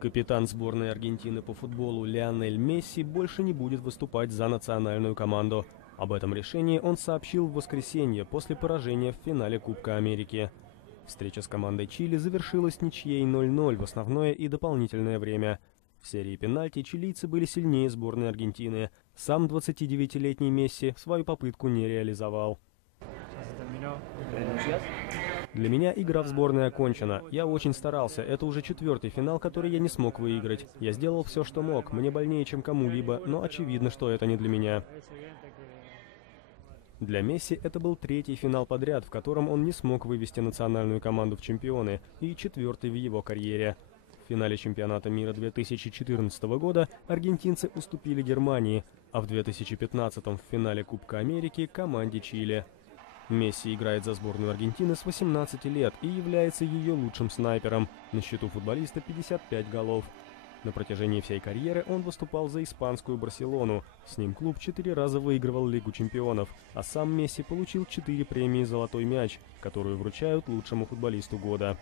Капитан сборной Аргентины по футболу Лионель Месси больше не будет выступать за национальную команду. Об этом решении он сообщил в воскресенье после поражения в финале Кубка Америки. Встреча с командой Чили завершилась ничьей 0-0 в основное и дополнительное время. В серии пенальти чилийцы были сильнее сборной Аргентины. Сам 29-летний Месси свою попытку не реализовал. Для меня игра в сборной окончена. Я очень старался. Это уже 4-й финал, который я не смог выиграть. Я сделал все, что мог. Мне больнее, чем кому-либо, но очевидно, что это не для меня. Для Месси это был 3-й финал подряд, в котором он не смог вывести национальную команду в чемпионы, и 4-й в его карьере. В финале чемпионата мира 2014 года аргентинцы уступили Германии, а в 2015 в финале Кубка Америки команде Чили. Месси играет за сборную Аргентины с 18 лет и является ее лучшим снайпером. На счету футболиста 55 голов. На протяжении всей карьеры он выступал за испанскую Барселону. С ним клуб 4 раза выигрывал Лигу чемпионов, а сам Месси получил 4 премии «Золотой мяч», которую вручают лучшему футболисту года.